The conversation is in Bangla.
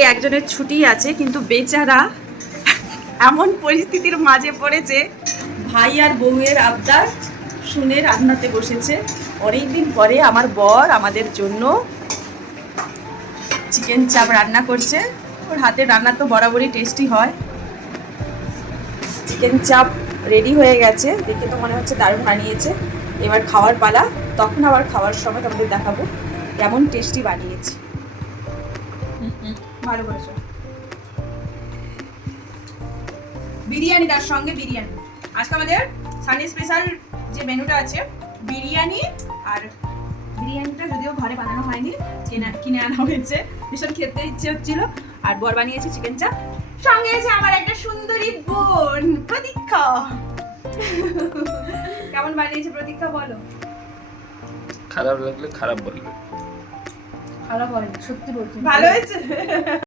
একজনের ছুটি আছে, কিন্তু বেচারা এমন পরিস্থিতির মাঝে পড়েছে, ভাই আর বউয়ের আবদার শুনে রান্নাতে বসেছে। অনেকদিন পরে আমার বর আমাদের জন্য চিকেন চাপ রান্না করছে। ওর হাতের রান্না তো বরাবরই টেস্টি হয়। চিকেন চাপ রেডি হয়ে গেছে, দেখে তো মনে হচ্ছে দারুণ বানিয়েছে। এবার খাওয়ার পালা, তখন আবার খাওয়ার সময় তোমাদের দেখাবো কেমন টেস্টি বানিয়েছে। ভালো করেছো। বিরিয়ানি, তার সঙ্গে বিরিয়ানি। আজকে আমাদের সানডে স্পেশাল যে মেনুটা আছে, বিরিয়ানি। আর বিরিয়ানিটা যদিও ঘরে বানানো হয়নি, কিনে আনা হয়েছে। ভীষণ খেতে ইচ্ছে হচ্ছিল। আর বর বানিয়েছে চিকেন চাপ, সঙ্গে আছে আমার একটা সুন্দরী বোন প্রতীক্ষা। কেমন বানিয়েছে প্রতীক্ষা, বলো। খারাপ লাগলে খারাপ বলবে। খারাপ হয়, সত্যি বলছি ভালো হয়েছে।